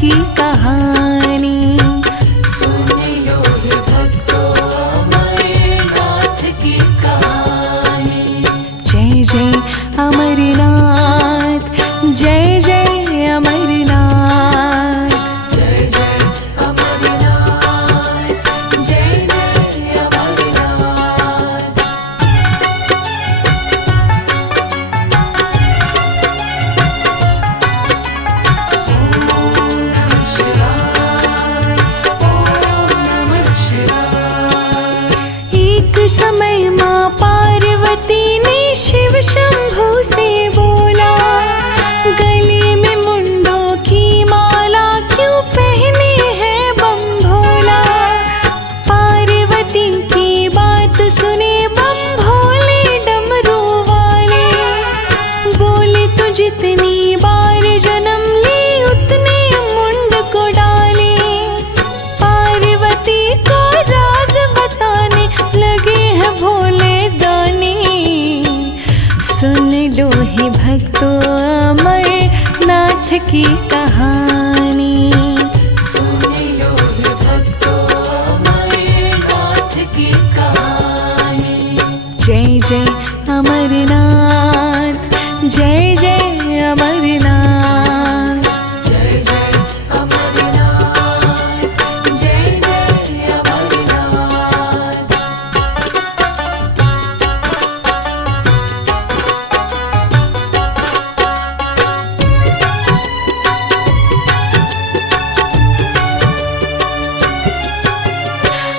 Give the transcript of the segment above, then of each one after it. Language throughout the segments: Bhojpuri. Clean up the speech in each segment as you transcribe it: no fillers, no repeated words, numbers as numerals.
की कहानी। सुन लो हे भक्तों अमरनाथ की कहानी। जय जय अमरनाथ, जय जय अमरनाथ, जय जय अमरनाथ, जय जय अमरनाथ। एक समय माँ पार्वती ने शिव शंभू से बोला, गले में मुंडों की माला क्यों पहने हैं बम भोला। पार्वती की बात सुने बम भोले डमरू वाले, बोले तू जितनी बार जन्म ली उतने मुंड को डाले। पार्वती को राज बताने लगे हैं भोले दानी। सुन लो हे भक्तों अमरनाथ की कहानी। सुन लो हे भक्तों अमरनाथ की कहानी। जय जय अमरनाथ, जय जय अमरनाथ, जय जय अमरनाथ, जय जय अमरनाथ।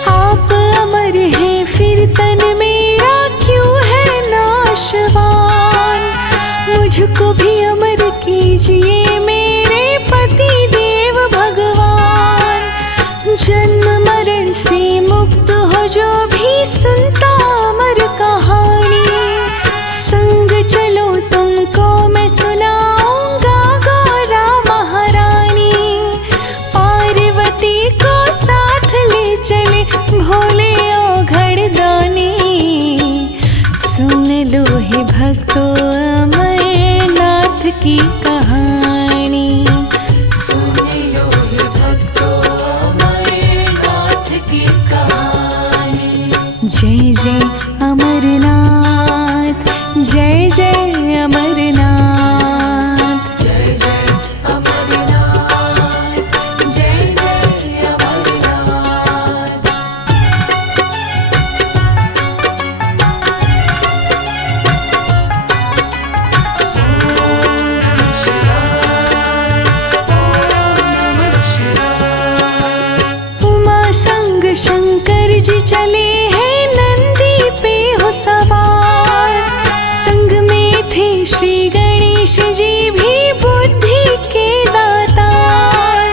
आप अमर हैं फिर तन मेरा क्यों है नाशवान। मुझको भी अमर कीजिए मेरे पति देव भगवान। जन्म मरण से मुक्त हो जो भी सुनता अमर कहानी। संग चलो तुमको मैं सुनाऊंगा गौरा महारानी। पार्वती को साथ ले चले भोले ओघड़ दानी। सुन लो हे भक्तों अमरनाथ की कहानी। सुन लो हे भक्तों अमरनाथ की कहानी। जय जय अमरनाथ, जय जय अमरनाथ, जय जय अमरनाथ, जय जय अमरनाथ। उमा संग शंकर जी चले हैं नंदी पे हो सवार। संग में थे श्री गणेश जी भी बुद्धि के दातार।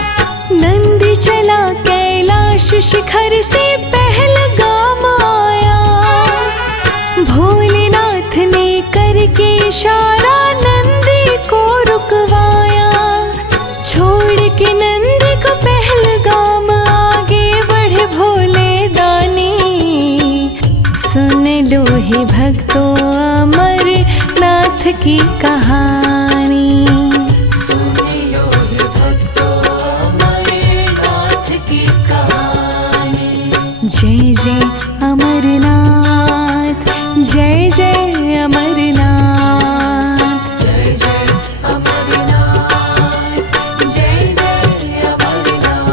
नंदी चला कैलाश शिखर से पहलगाम आया। भोलेनाथ ने करके इशारा नंदी को रुकवाया। छोड़ के नंदी को पहलगाम आगे बढ़े भोले दानी। सुन लो हे भक्तों अमरनाथ की कहानी। सुन लो हे भक्तों अमरनाथ की कहानी। जय जय अमरनाथ, जय जय अमरनाथ, जय जय अमरनाथ, जय जय अमरनाथ।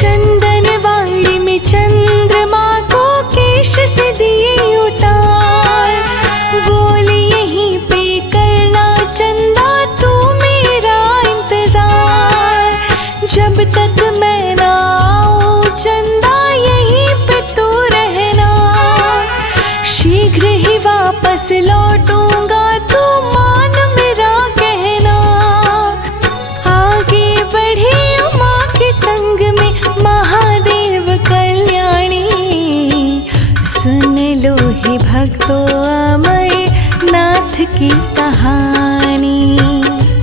चंदनवाड़ी में चंद्रमा को केश से दिए उतार। बोले यहीं पे करना चंदा तू मेरा इंतजार। जब तक मैं ना आऊं चंदा यहीं पे तू रहना। शीघ्र ही वापस लौटूंगा तू मान मेरा कहना। आगे बढ़े उमा के संग में महादेव कल्याणी। सुन लो हे भक्तों अमरनाथ की कहानी।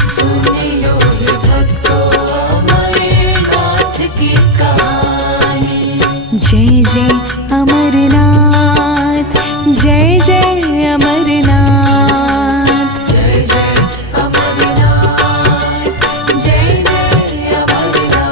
सुन लो हे भक्तों अमरनाथ जय जय अमरनाथ, जय जय अमरनाथ। जय जय अमरनाथ, जय जय अमरनाथ।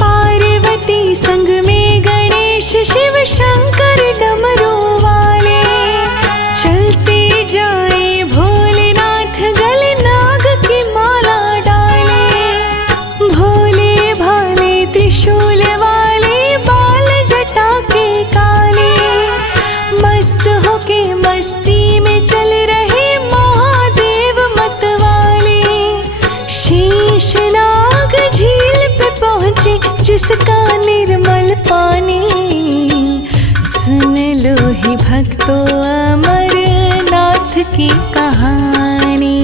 पार्वती संग में गणेश शिव शंकर डमरू वाले, चलते जाए भोलेनाथ गले नाग की माला डाले। भोले भाले त्रिशूल वाले, बाल जटा के काले, मस्त होके मस्ती में चल रहे महादेव मतवाले। शीश नाग झील पे पहुँचे जिसका निर्मल पानी, सुन लो हे भक्तों अमरनाथ की कहानी।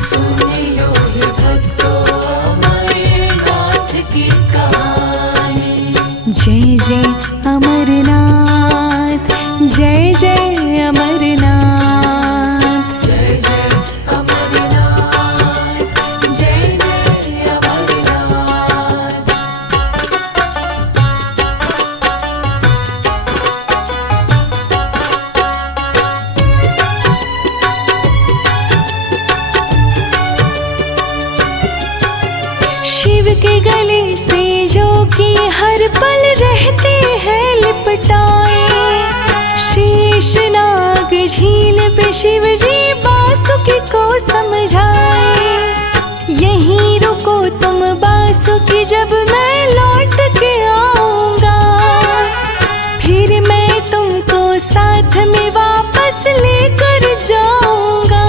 सुन लो हे भक्तों अमरनाथ की कहानी। जय जय अमरनाथ, जय जय अमरनाथ। जय जय अमरनाथ, जय जय अमरनाथ। शिव के गले से जो कि हर पल रहते हैं लिपटाए, शीश नाग झील पे शिव जी बासुकी को समझाए। यहीं रुको तुम बासुकी, जब मैं लौट के आऊंगा, फिर मैं तुमको साथ में वापस लेकर जाऊंगा।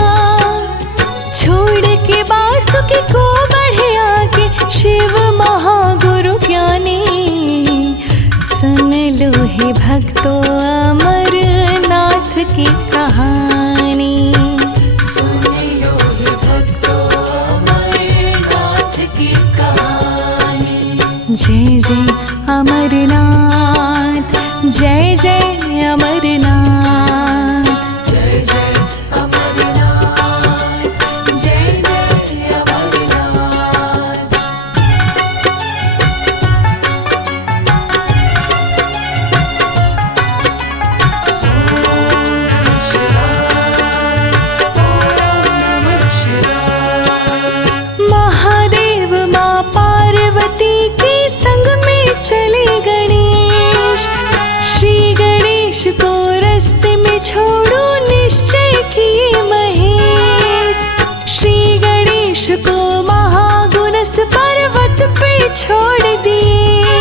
छोड़ के बासुकी को बढ़े आगे शिव महागुरु ज्ञानी, सुन लो हे भक्तों अमरनाथ की कहानी। सुन लो हे भक्तों अमरनाथ की कहानी। जय जय अमरनाथ, जय जय अमरनाथ। जय जय अमरनाथ, जय जय अमरनाथ। महादेव माँ पार्वती के संग में चले गणेश। श्री गणेश को रास्ते में छोड़ो निश्चय किए महेश। श्री गणेश को महागुणस पर्वत पे छोड़ दिए,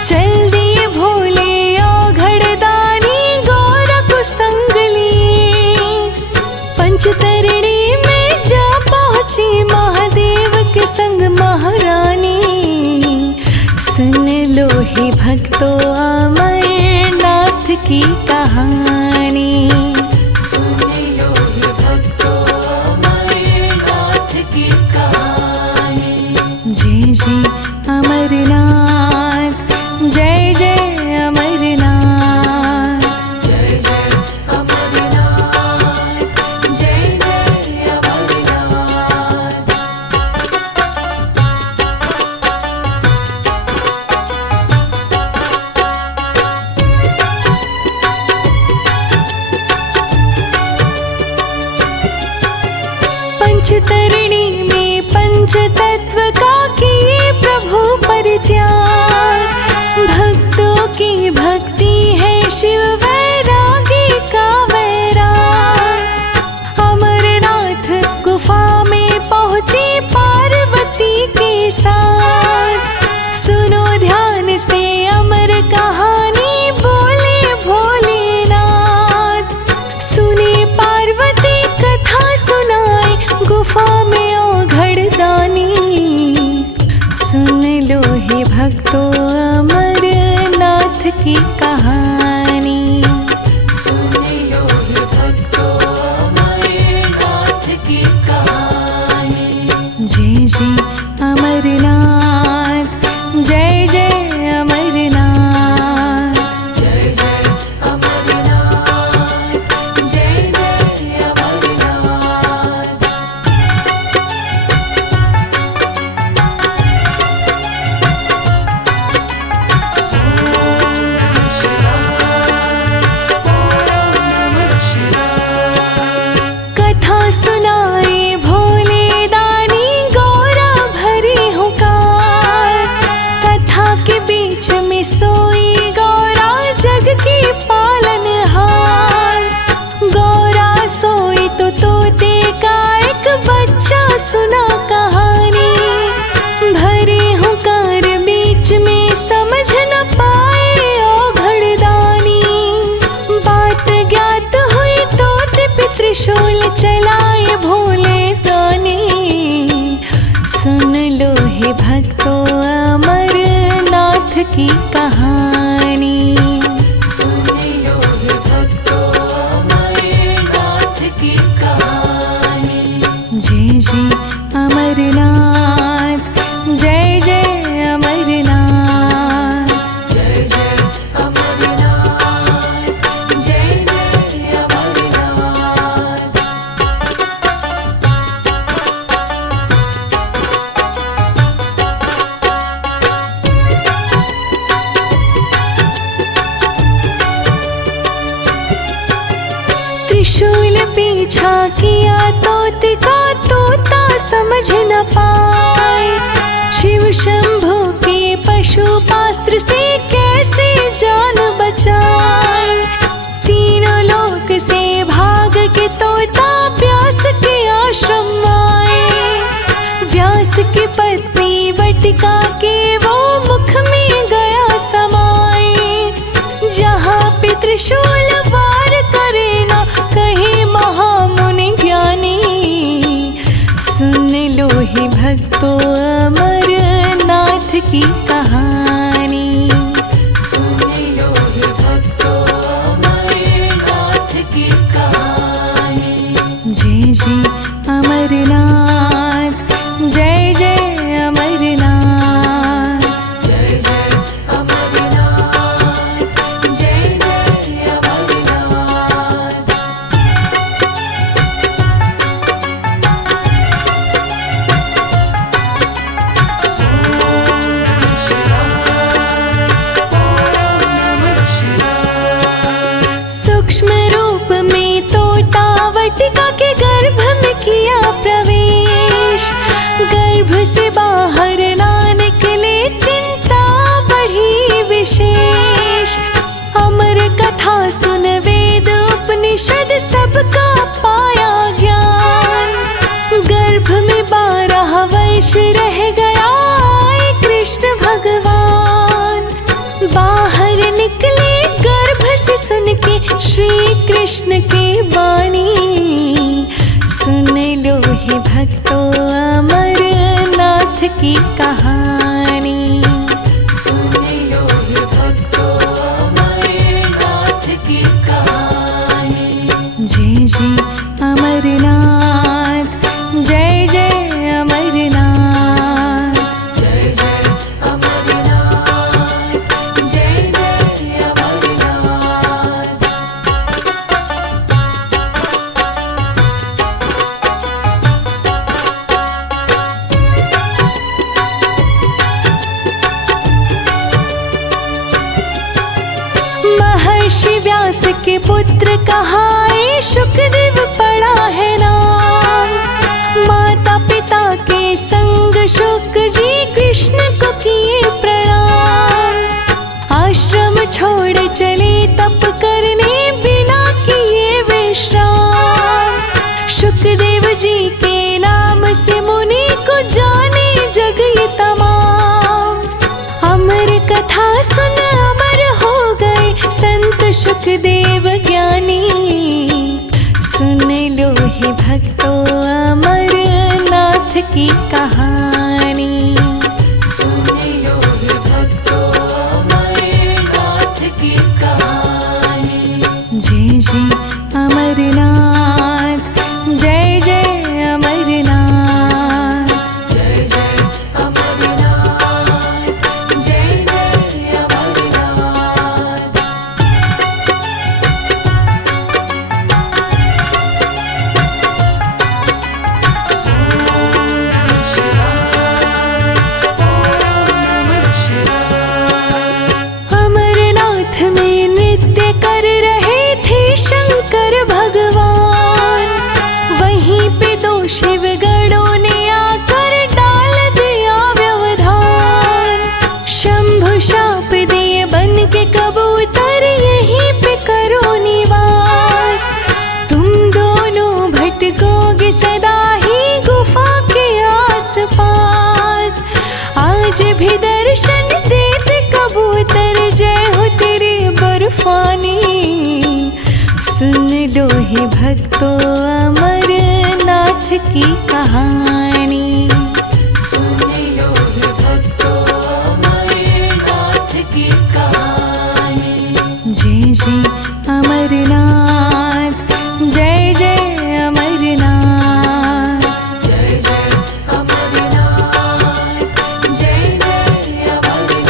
चल दिए भोले औघड़दानी गौरा को संग लिए। पंचतरणी में जा पहुँची महादेव के संग महारानी, सुन लो हे भक्तों अमरनाथ की कहानी। सुन लो हे भक्तों अमरनाथ की कहानी। जय जय अमरनाथ, जय जय अमरनाथ। जय जय अमरनाथ, जय जय अमरनाथ। पंचतरणी में पंचतत्व का किए प्रभु परित्याग। भक्तों की भक्ति है शिव वैरागी का वैराग। अमरनाथ गुफा में पहुँची पार्वती के साथ, सुनो ध्यान से अमर कहानी बोले भोलेनाथ। सुने पार्वती कथा सुनाए गुफा में औघड़दानी, सुन लो हे भक्तों अमरनाथ की कहानी। सुन लो हे भक्तों अमरनाथ की कहानी। जय जय अमरनाथ, जय जय अमरनाथ। त्रिशूल चलाए भोले दानी। सुन लो हे भक्तों अमरनाथ की कहानी। सुन लो हे भक्तों अमरनाथ की कहानी। जय जय अमरनाथ, जय जय अमरनाथ। जय जय अमरनाथ, जय जय अमरनाथ। त्रिशूल पीछा किया तोते का, तोता समझ न पाए। शिव शंभू के पशुपास्त्र से कैसे जान बचाए। तीनों लोक से भाग के तोता व्यास के आश्रम आए। व्यास की पत्नी वटिका के वो मुख में गया समाए। जहाँ पे त्रिशूल वार करे ना कहे महामुनि ज्ञानी। सुन लो हे भक्तों अमरनाथ की कहानी। सुन लो हे भक्तों अमरनाथ की कहानी। जय जय अमरनाथ, जय जय अमरनाथ। जय जय अमरनाथ, जय जय अमरनाथ। सूक्ष्म रूप में तोता वटिका के गर्भ में किया प्रवेश। गर्भ से बाहर ना निकले चिंता बढ़ी विशेष। अमर कथा सुन वेद उपनिषद सबका पाया ज्ञान। गर्भ में 12 वर्ष रह गया आए कृष्ण भगवान। बाहर निकले गर्भ से सुन के श्री कृष्ण के वाणी। सुन लो हे भक्तों अमरनाथ की कहानी। सुन लो हे भक्तों अमरनाथ की कहानी। जय जय अमरनाथ, जय जय अमरनाथ। जय जय अमरनाथ, जय जय अमरनाथ। महर्षि व्यास के पुत्र कहाए शुकदेव पड़ा है नाम। माता पिता के संग शुक जी कृष्ण को किए प्रणाम। आश्रम छोड़ चले तप करने बिना किए विश्राम। शुकदेव जी के नाम से मुनि को जाने जग ये तमाम। अमर कथा सुन अमर हो गए संत शुकदेव ज्ञानी। सुन लो हे भक्तों अमरनाथ की कहानी। सुन लो हे भक्तों अमरनाथ की कहानी। जय जय अमरनाथ, जय जय अमरनाथ। जय जय अमरनाथ, जय जय अमरनाथ। अमरनाथ में नृत्य कर रहे थे शंकर भगवान। वहीं पे दो शिव गणों ने आकर डाल दिया व्यवधान। शंभु शाप दिए बन के कबूतर यहीं पे करो निवास। तुम दोनों भटकोगे सदा ही गुफा के आस पास। आज भी दर्शन देते कबूतर जय हो तेरी बर्फानी। सुन लो हे भक्तों अमरनाथ की कहानी। सुन लो हे भक्तों अमरनाथ की कहानी। जय जय अमरनाथ, जय जय अमरनाथ। जय जय अमरनाथ, जय जय अमरनाथ।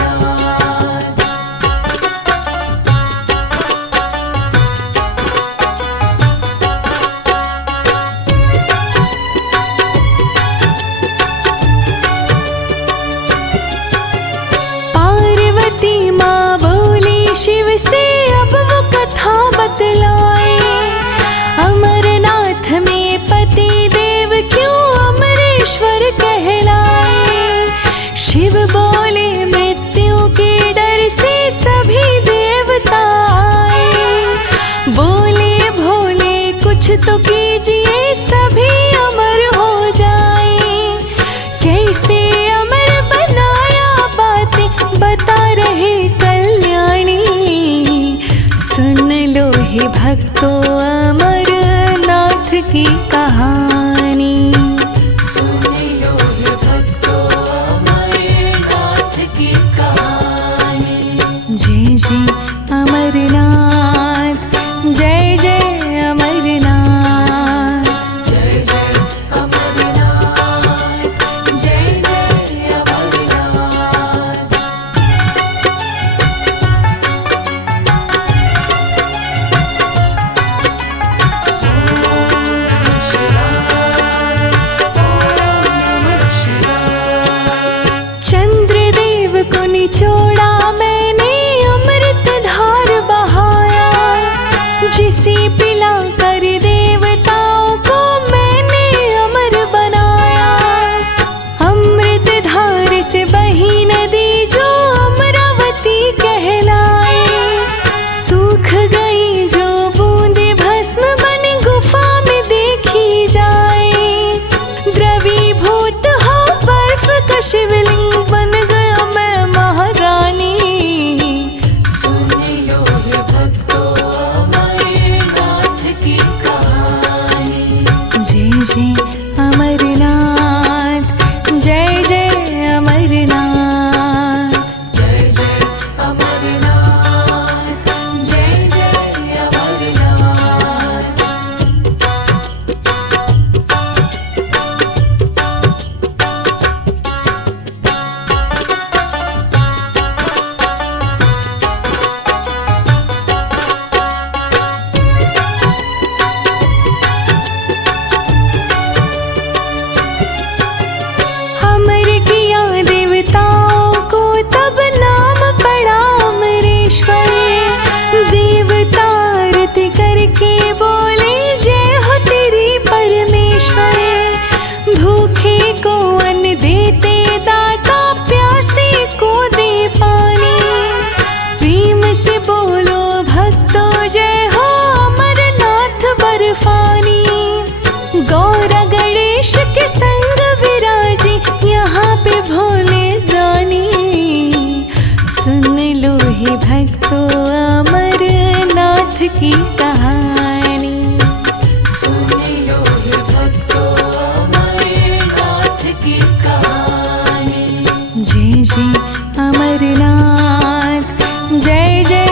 पार्वती माँ बोली शिव से अब वो कथा बतलाए, अमरनाथ में पति देव क्यों अमरेश्वर कहलाए। शिव बोले मृत्यु के डर से सभी देवता आए, बोले भोले कुछ तो कीजिए सभी अमर हो जाए। कैसे अमर बनाया बातें बता रहे कल्याणी। सुन लो हे भक्तों अमरनाथ की कहानी। सुन लो हे भक्तों अमरनाथ की कहानी। जय जय अमरनाथ, जय जय अमरनाथ। जय जय अमरनाथ, जय जय अमरनाथ। चंद्रदेव को निचोड़ा मैंने अमृत धार बहाया, जिसे पिला कर देवताओं को मैंने अमर बनाया। अमृत धार से बही नदी जो अमरावती कहलाए, सूख गई जो बूंदे भस्म बन गुफा में देखी जाए। द्रवीभूत हो बर्फ का शिवलिंग बन गया मैं महारानी। सुन लो हे भक्तों अमरनाथ की कहानी। जय जय अमरनाथ, जय जय अमरनाथ। जय जय अमरनाथ, जय जय अमरनाथ। अमर किया देवताओं को तब नाम पड़ा अमरेश्वर। देवता आरती करके बोले जय हो तेरी परमेश्वर। भूखे को अन्न देते दाता, प्यासे को दे पानी। प्रेम से बोलो भक्तों जय हो अमरनाथ बर्फानी। गौरा गणेश के संग विराजे यहाँ पे भोले दानी। सुन लो हे भक्तों अमरनाथ की कहानी। सुन लो हे भक्तों अमरनाथ की कहानी। जय जय अमरनाथ, जय जय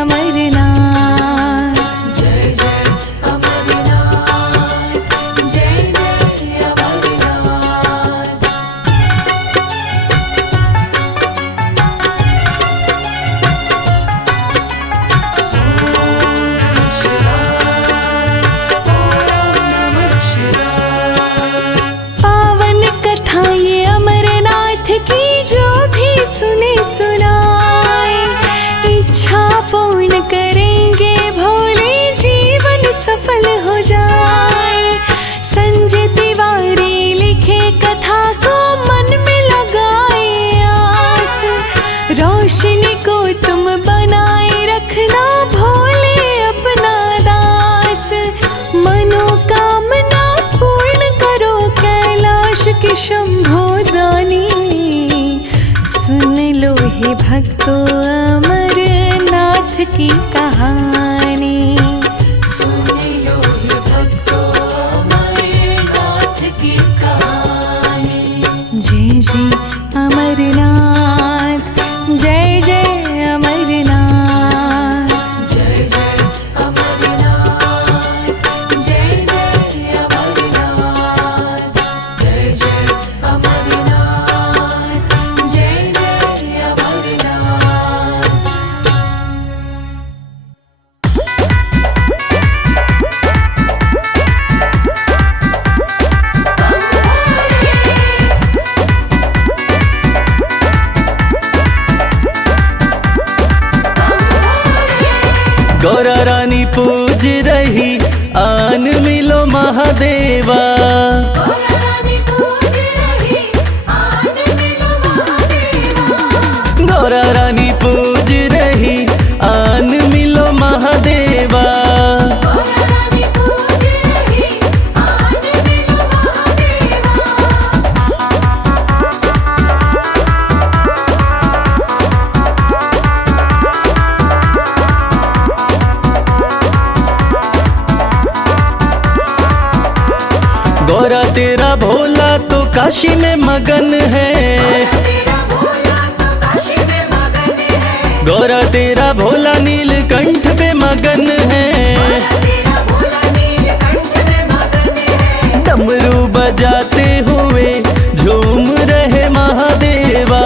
अमरनाथ। जय जय अमरनाथ, जय जय अमरनाथ। पावन कथा ये अमरनाथ की जो भी सुने सुनाए, इच्छा पूर्ण करेंगे भोले जीवन सफल हो जाए। संजय तिवारी लिखे कथा को मन में लगाए आस, रोशनी को तुम बनाए रखना भोले अपना दास। मनोकामना पूर्ण करो कैलाश के शंभो दानी। सुन लो हे भक्तों अमरनाथ की कहानी। सुन गौरा रानी पूज रही आन मिलो महादेवा। गौरा रानी पूज रही आन मिलो महादेवा। गौरा रानी पूज रही आन मिलो महादेवा। गौरा रानी पूज रही आन मिलो महादेवा। गौरा तेरा भोला तो काशी में मगन है। तेरा भोला तो काशी में मगन है। गौरा तेरा भोला नीलकंठ पे मगन है। तेरा भोला नीलकंठ में मगन है। डमरू बजाते हुए झूम रहे महादेवा।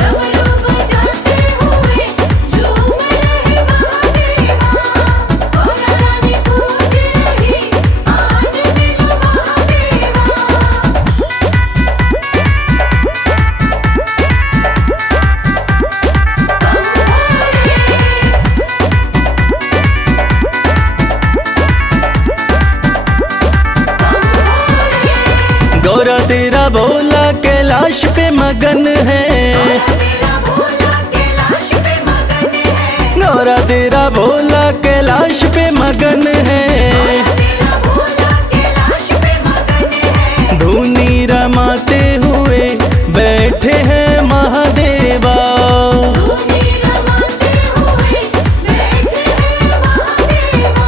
डमरू बजाते हुए झूम रहे महादेवा। गौरा रानी पूज रही आन मिलो महादेवा। गौरा तेरा भोला कैलाश पे मगन है। तेरा भोला कैलाश पे मगन है। गौरा तेरा भोला कैलाश पे मगन है। तेरा भोला कैलाश पे मगन है। धूनी रमाते हुए बैठे हैं महादेवा। धूनी रमाते हुए बैठे हैं महादेवा।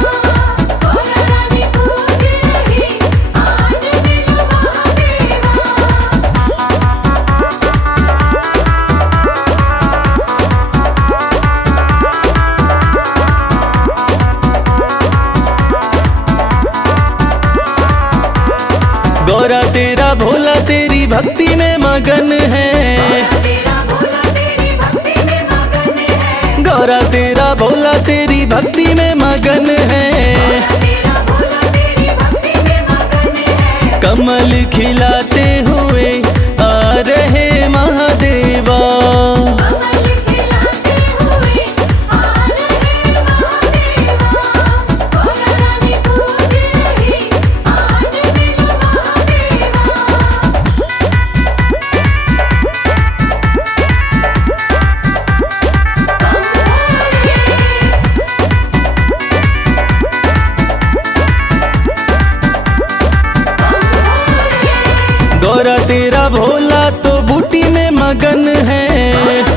गौरा रानी पूज रही आन मिलो महादेवा। गौरा तेरा भोला तेरी भक्ति में मगन है। तेरा भोला तेरी भक्ति में मगन है। गौरा तेरा भोला तेरी भक्ति में मगन है। तेरा भोला तेरी भक्ति में मगन है। कमल खिलाते हुए आ रहे महादेवा। कमल खिलाते हुए आ रहे महादेवा। गौरा रानी पूज रही आन मिलो महादेवा। गौरा तेरा भोला तो बूटी में मगन है।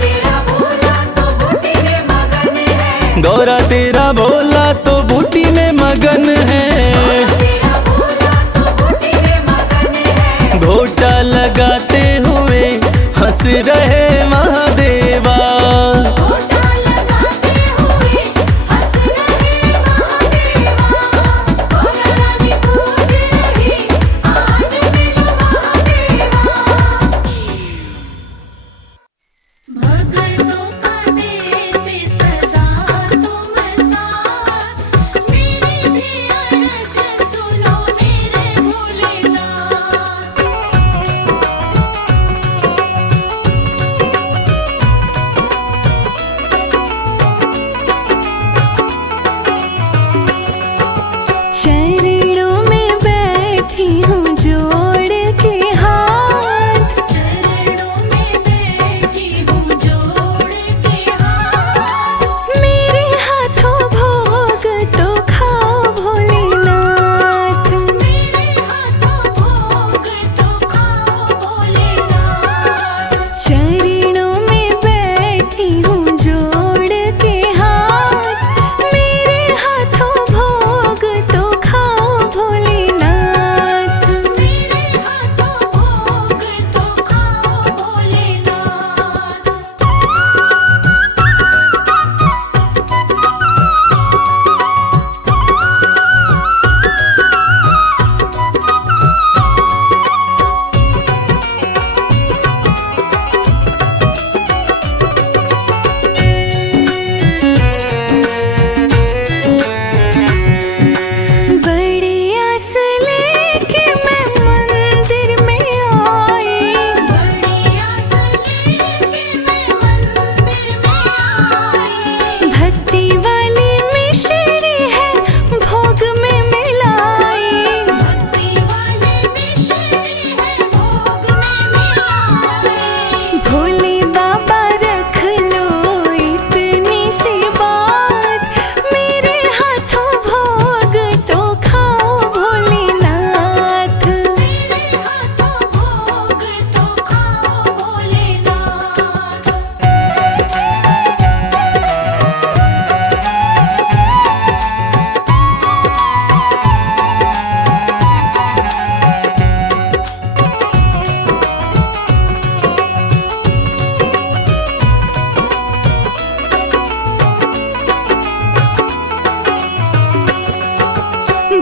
तेरा भोला तो बूटी में मगन है। गौरा तेरा भोला तो बूटी में मगन है। तेरा भोला तो बूटी में मगन है। घोटा लगाते हुए हंस रहे महादेवा। घोटा लगाते हुए हंस रहे महादेवा। गौरा रानी पूज रही आन मिलो महादेवा। भक्तों का देते सदा तुम साथ, मेरी भी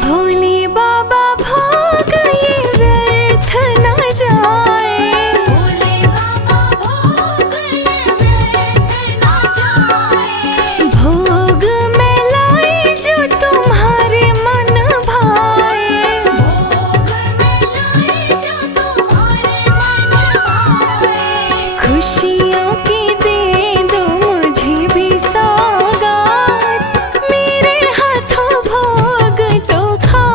भोले बाबा भोग ये व्यर्थ न जाए। भोले बाबा भोग ये व्यर्थ न जाए। भोग में लाई जो तुम्हारे मन भाए। भोग में लाई जो तुम्हारे मन भाए। खुशियों की दे दो मुझे भी सौगात, मेरे हाथों भोग तो खाओ।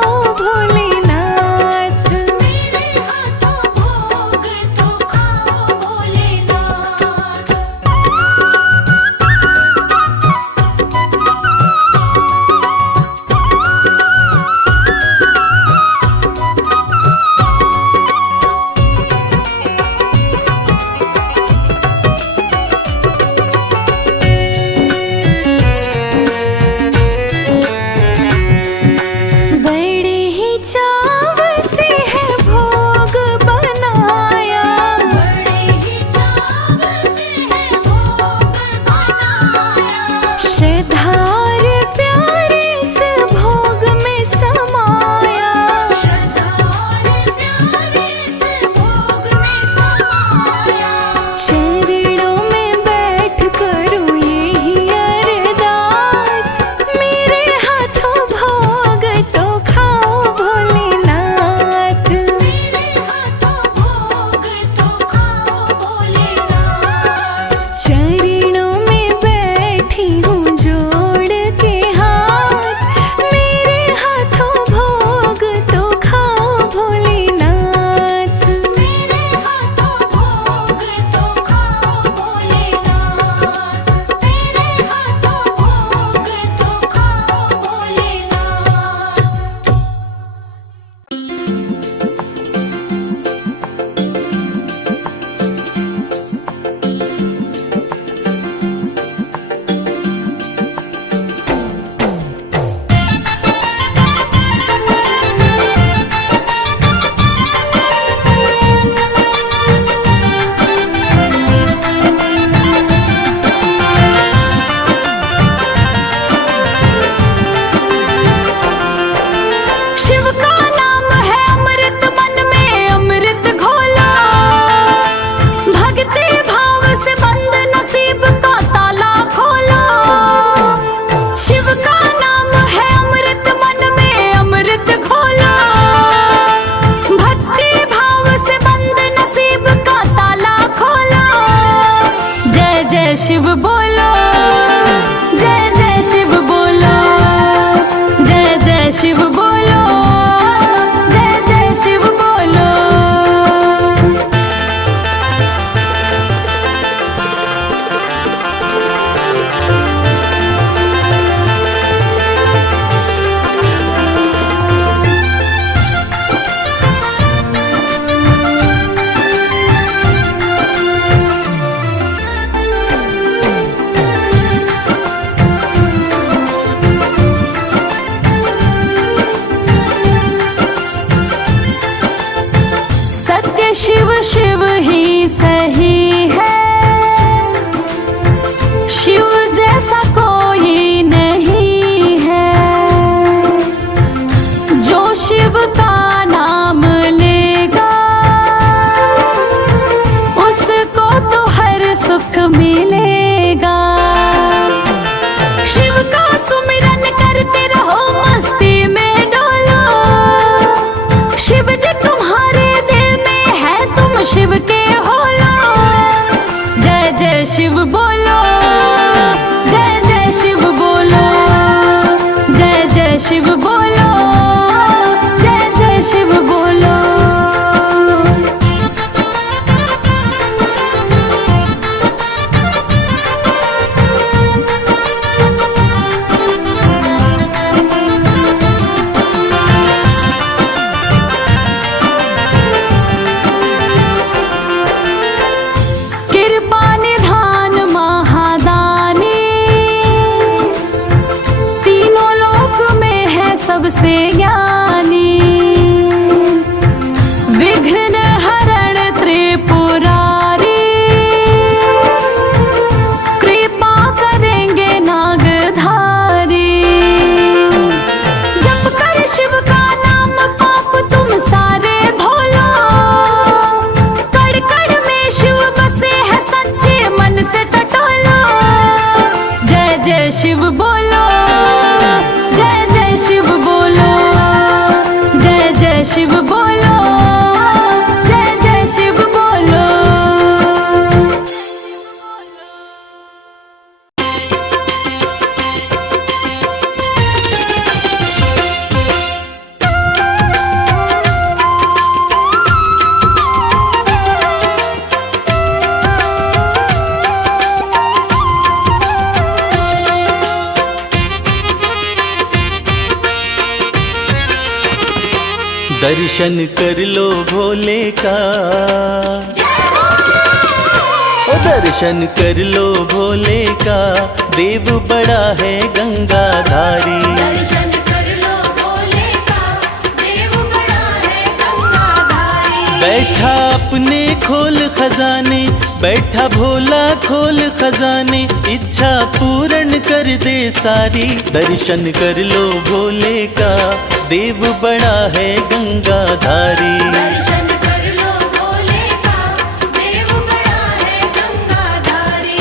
शिव बोलो, जय जय शिव बोलो, जय जय शिव बोलो, जय जय शिव बोलो। दर्शन कर लो भोले का, ओ दर्शन कर लो भोले का, देव बड़ा है गंगाधारी। दर्शन कर लो भोले का, देव बड़ा है गंगाधारी। बैठा अपने खोल खजाने, बैठा भोला खोल खजाने, इच्छा पूर्ण कर दे सारी। दर्शन कर लो भोले का, देव बड़ा है गंगाधारी। दर्शन कर लो भोले का, देव बड़ा है गंगाधारी।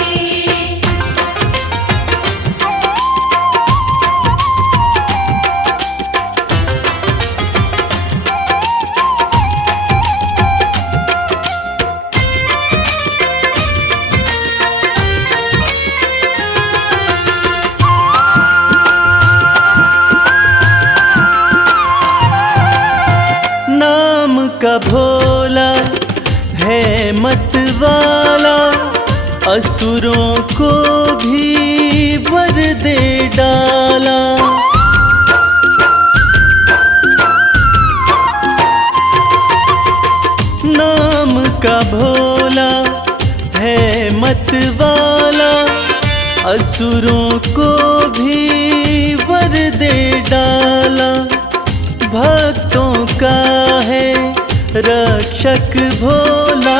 नाम का भोला है मत वाला, असुरों को भी वर दे डाला। नाम का भोला है मत वाला, असुरों को भी वर दे डाला। भक्तों का है रक्षक भोला,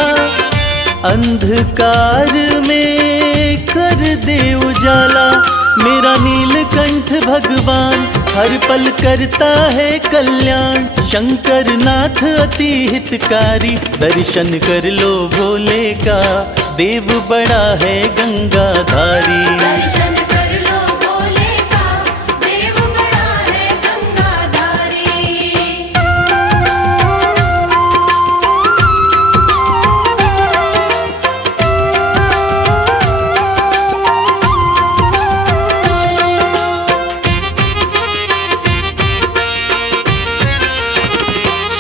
अंधकार में कर दे उजाला। मेरा नीलकंठ भगवान हर पल करता है कल्याण, शंकर नाथ अति हितकारी। दर्शन कर लो भोले का, देव बड़ा है गंगाधारी। दर्शन कर लो भोले का, देव बड़ा है गंगाधारी।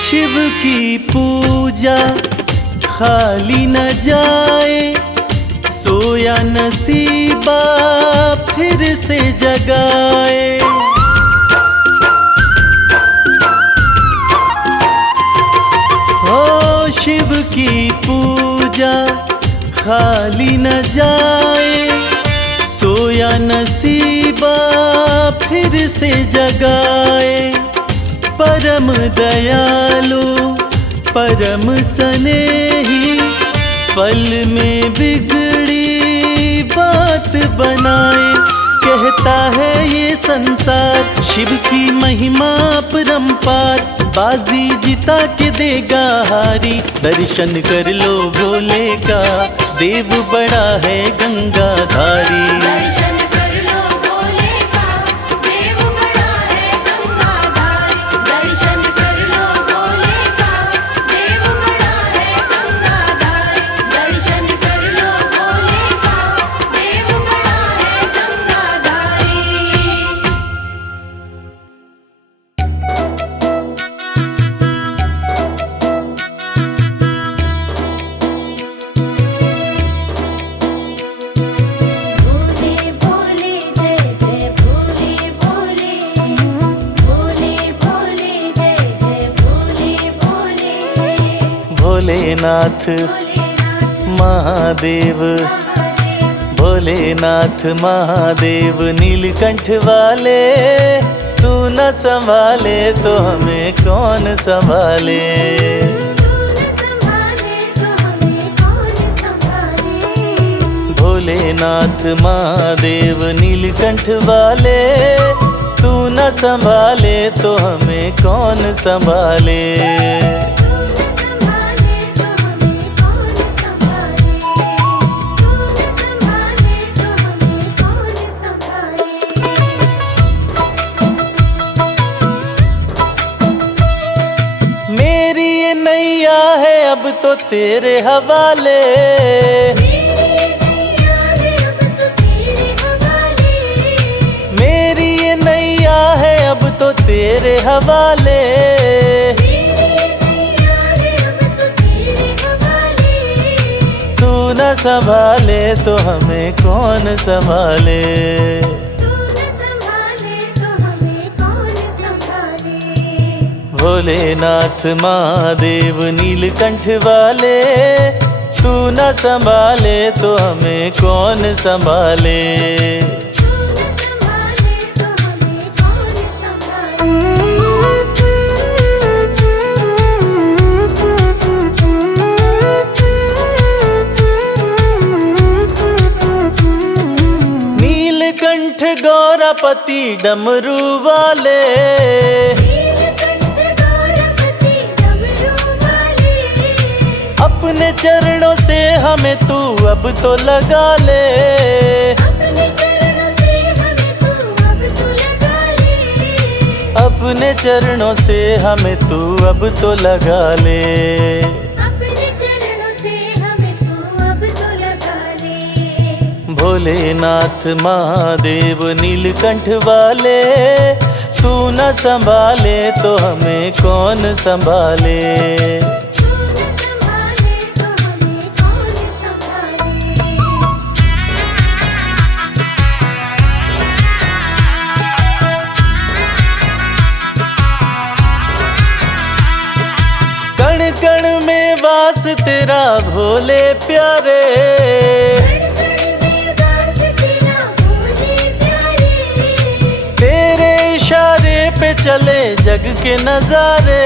शिव की पूजा खाली न जाए, सोया नसीबा फिर से जगाए। हो शिव की पूजा खाली न जाए, सोया नसीबा फिर से जगाए। परम दयालु परम स्नेही, पल में बिगड़ी बात बनाए। कहता है ये संसार शिव की महिमा परम्पार, बाजी जिता के देगा हारी। दर्शन कर लो भोले का, देव बड़ा है गंगाधारी। दर्शन कर लो भोले का, देव बड़ा है गंगाधारी। दर्शन कर लो भोले का, देव बड़ा है गंगाधारी। दर्शन कर लो भोले का, देव बड़ा है गंगाधारी। भोले भोले जय जय भोले भोले, भोले भोले जय जय भोले भोले। भोलेनाथ महादेव, भोलेनाथ महादेव नीलकंठ वाले, तू न संभाले तो हमें कौन संभाले। भोलेनाथ महादेव नीलकंठ वाले, तू न संभाले तो हमें कौन संभाले। तो तेरे हवाले। मेरी ये नैया है अब तो तेरे हवाले। तू न संभाले तो हमें कौन संभाले। भोलेनाथ महादेव नीलकंठ वाले, तू न संभाले तो हमें कौन संभाले। नीलकंठ गौरापति डमरू वाले, अपने चरणों से हमें तू अब तो लगा ले। अपने चरणों से हमें तू अब तो लगा ले। भोलेनाथ महादेव नीलकंठ वाले, तू न संभाले तो हमें कौन संभाले। कण कण में वास तेरा भोले प्यारे, तेरे इशारे पे चले जग के नजारे।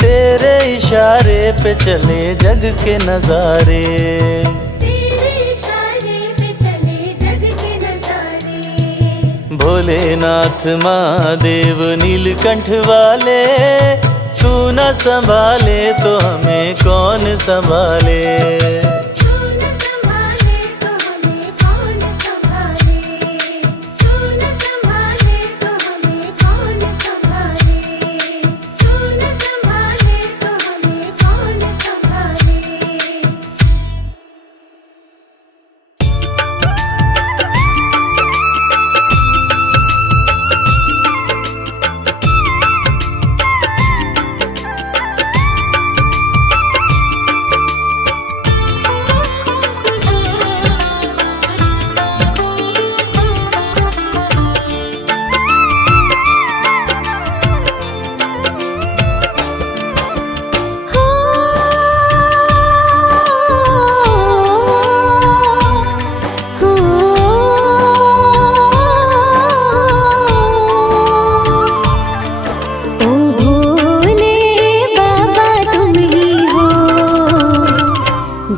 तेरे इशारे पे चले जग के नजारे। भोलेनाथ महादेव नीलकंठ वाले, तू न संभाले तो हमें कौन संभाले।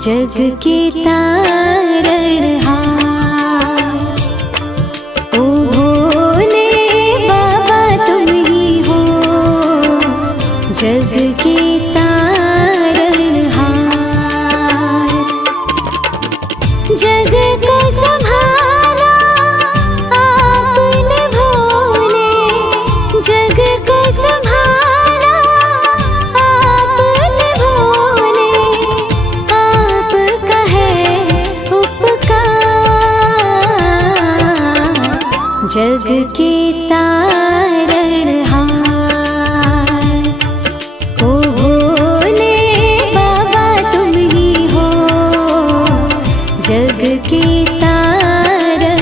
जग के तारणहार, ओ भोले बाबा तुम ही हो। जग के तारणहार, जग को संभाला आपने भोले। जग को संभाला आपने भोले। आपका है उपकार, जग के तारणहार, ओ भोले बाबा तुम ही हो। जग के तारणहार।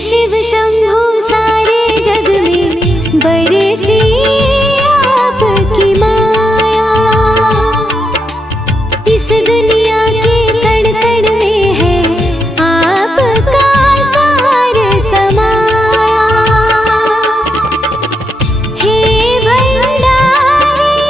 शिव शंभु सारे जग में बरसी आपकी माया। इस दुनिया के कण कण में है आपका सार समाया। हे भंडारी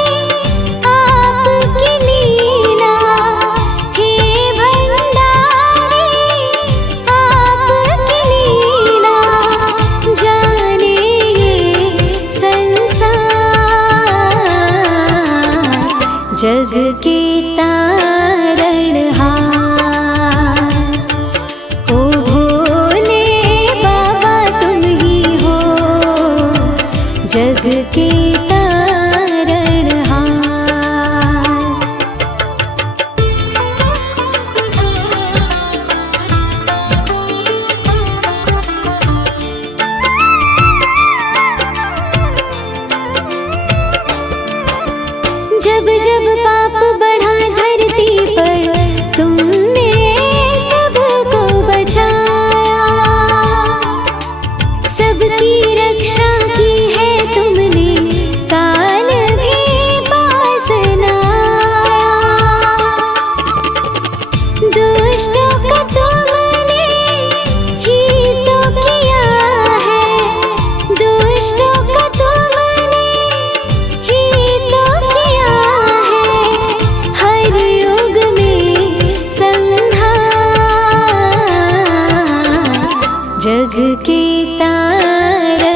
जग के तारणहार।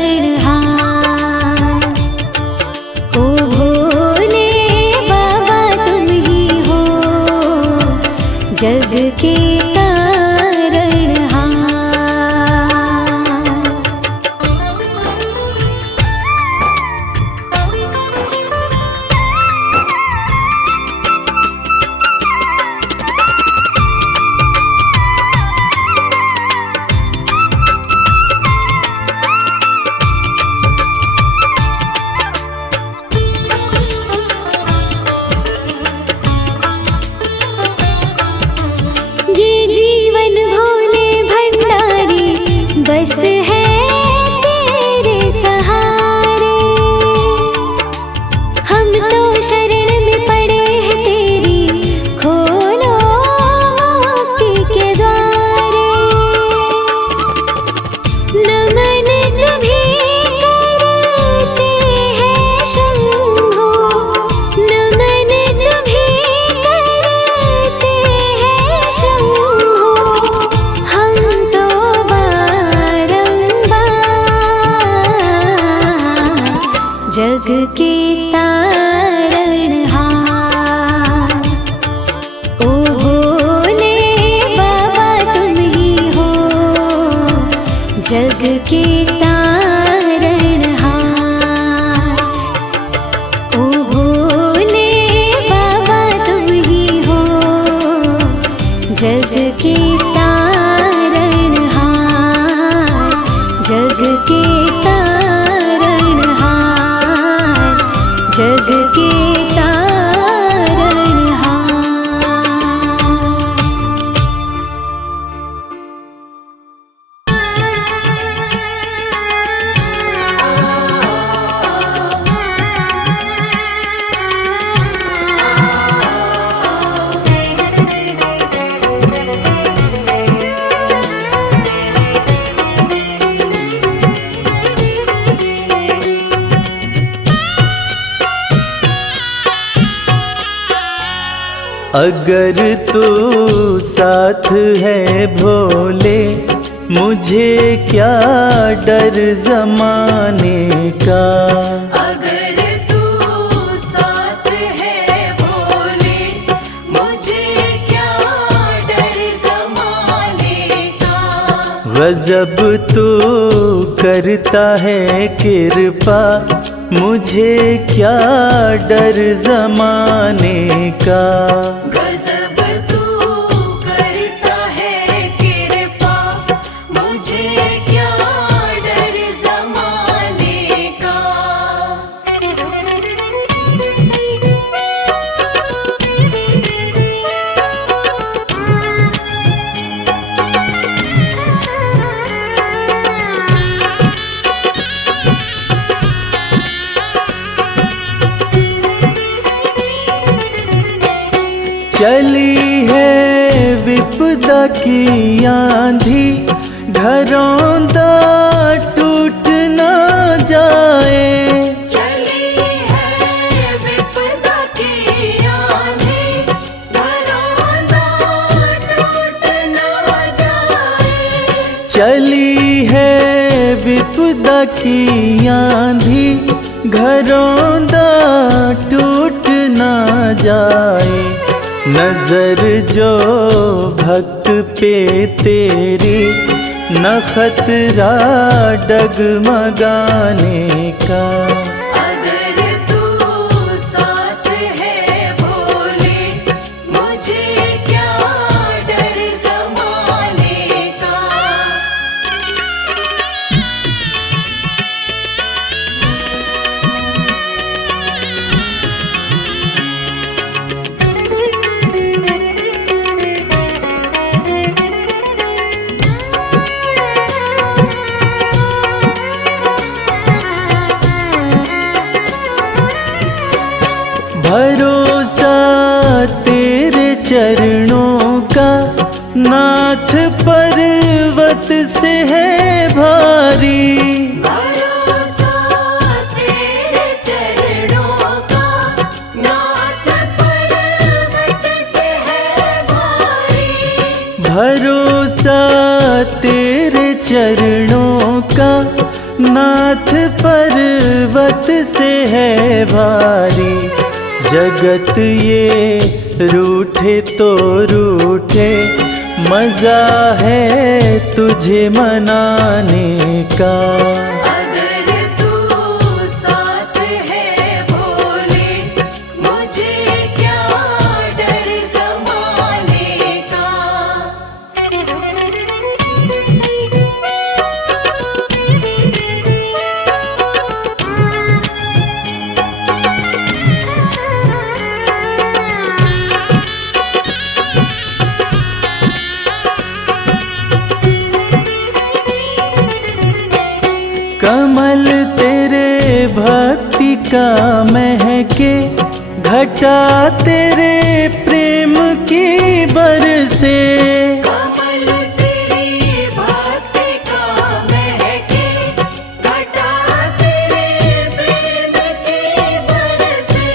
ओ भोले बाबा तुम ही हो जग के तारणहार। ये जीवन भोले भंडारी बस है तेरे सहारे। हम तो शरण में पड़े हैं तेरी, खोलो मुक्ति के द्वारे। नमन तुम्हें करते हैं शंभो, नमन तुम्हें करते हैं शंभो। हम तो बारंबार जग के तारणहार। ओ भोले बाबा तुम ही हो जग के तारणहार। ओ भोले बाबा तुम ही हो जग के तारणहार। जग के तारणहार। जग के तारणहार। अगर तू साथ है भोले, मुझे क्या डर जमाने का। अगर तू साथ है भोले, मुझे क्या डर ज़माने का। गजब तू करता है कृपा, मुझे क्या डर जमाने का। गजब तू करता है कृपा, मुझे क्या डर ज़माने का। चली है विपदा की आंधी, घरौंदा टूट न जाए। चली है विपदा की आंधी, घरौंदा टूट न जाए। चली है विपदा की आंधी, घरौंदा टूट न जाए। नजर जो भक्त पे तेरी, न खतरा डगमगाने का। अगर तू साथ है भोले, मुझे क्या डर ज़माने का। भरोसा तेरे चरणों का, नाथ पर्वत से है भारी। भरोसा तेरे चरणों का, नाथ पर्वत से है भारी। भरोसा तेरे चरणों नाथ पर्वत से है भारी, जगत ये रूठे तो रूठे, मजा है तुझे मनाने का। अगर तू साथ है भोले, मुझे क्या डर ज़माने का। कमल तेरे भक्ति का महके, घटा तेरे प्रेम की बरसे। कमल तेरी भक्ति का महके, घटा तेरे प्रेम की बरसे।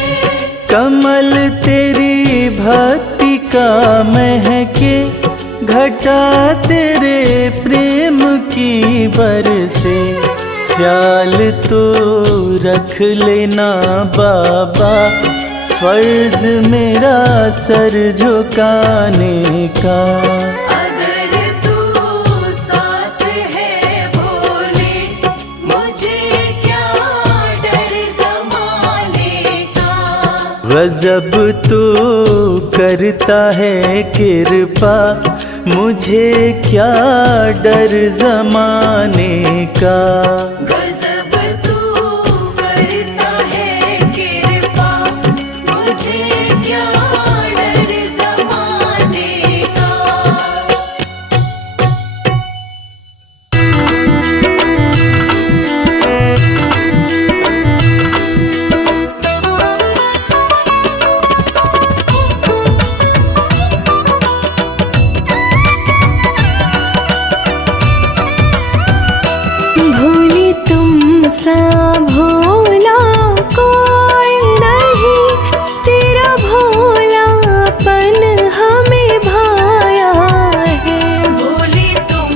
कमल तेरी भक्ति का महके, घटा तेरे प्रेम की बरसे। ख्याल तो रख लेना बाबा, फर्ज मेरा सर झुकाने का। अगर तू साथ है भोले, मुझे क्या डर ज़माने का। गजब तू करता है कृपा, मुझे क्या डर ज़माने का। गजब तू करता है कृपा, मुझे क्या डर ज़माने का। भोले तुम सा भोला कोई नहीं, तेरा भोलापन हमें भाया है। भोले तुम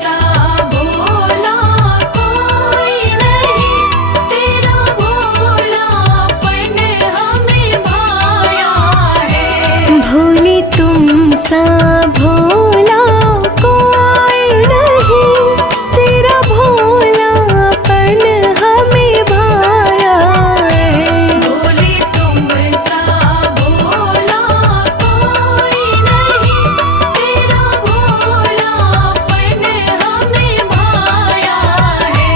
सा भोला कोई नहीं, तेरा भोलापन हमें भाया है। भोले तुम सा भोला कोई नहीं, तेरा भोलापन हमें भाया है। भोले तुम सा भोला कोई नहीं, तेरा भोलापन हमें भाया है।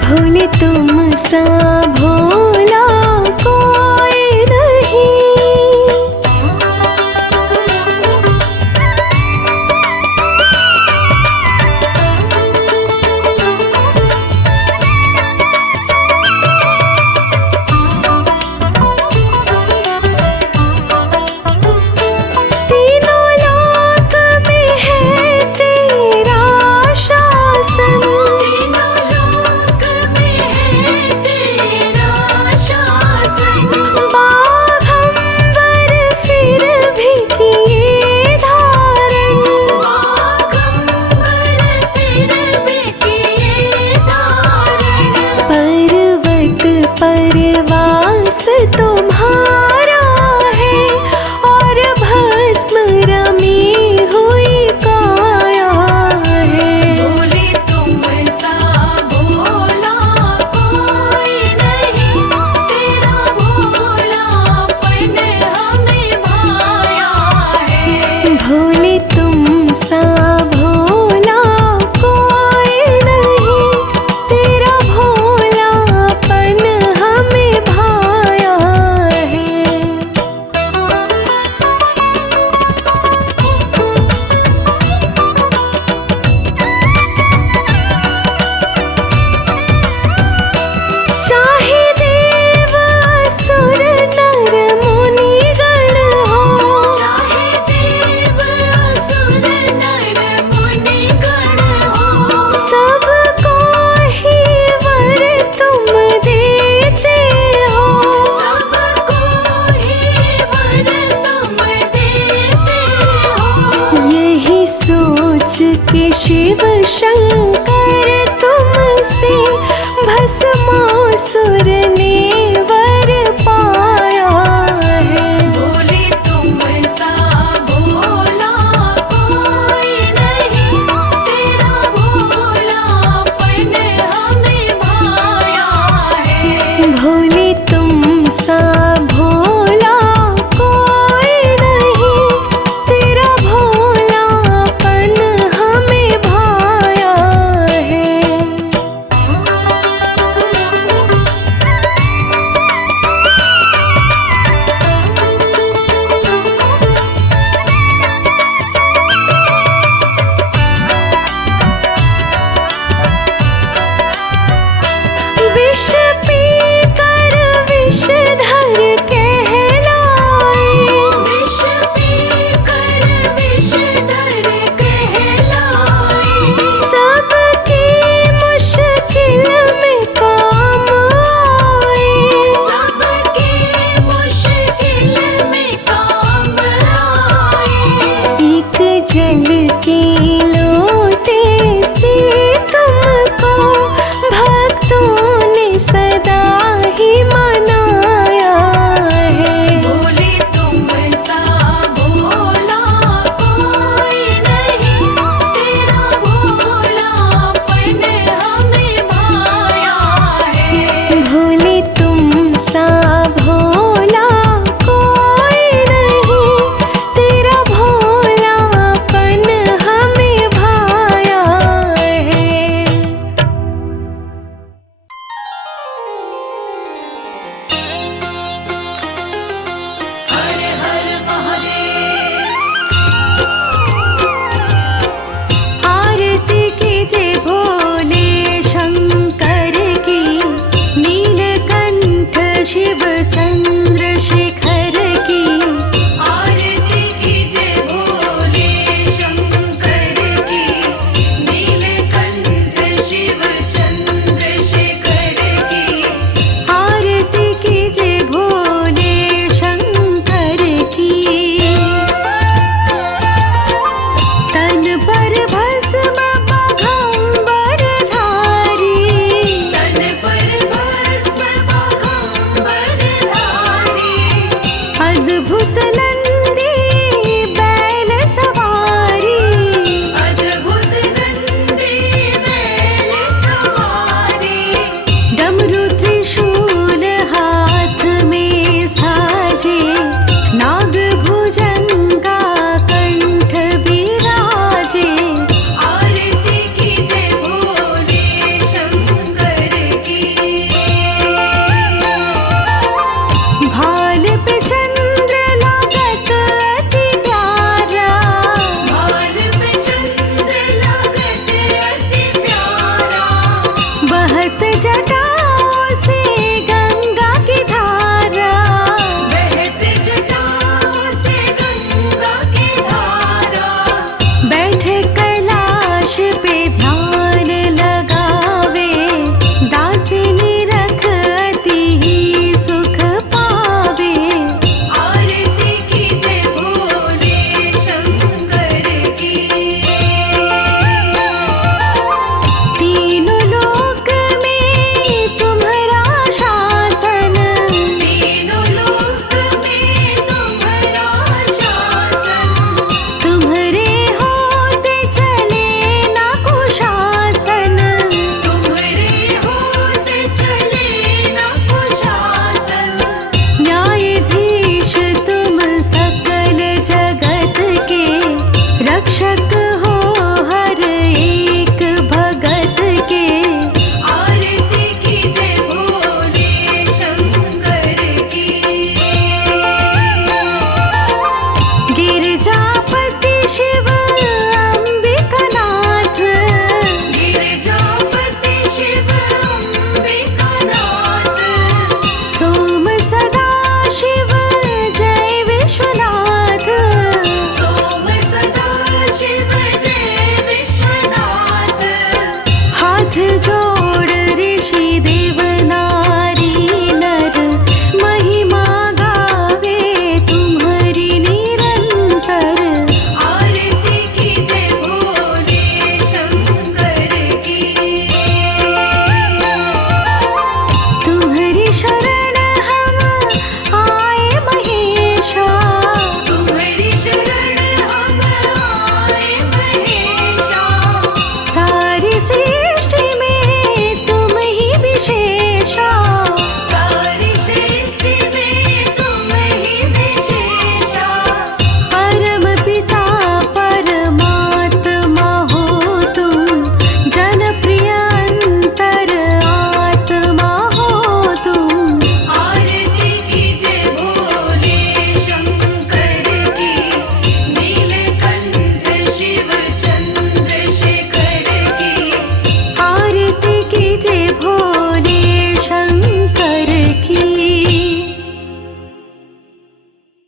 भोले तुम सा भोला कोई नहीं। तीनों लोक में है तेरा शासन, तीनों लोक में है तेरा शासन। बाघंबर फिर भी किए धारण, बाघंबर फिर भी किए धारण। पर्वत परवास तुम्हारा है, और भस्म रमी हुई काया है। भोले तुम सा भोला कोई नहीं, तेरा भोलापन हमें भाया है। भोले तुम सा भोला कोई नहीं, तेरा भोलापन हमें शिव शंकर तुमसे भस्मासुर ने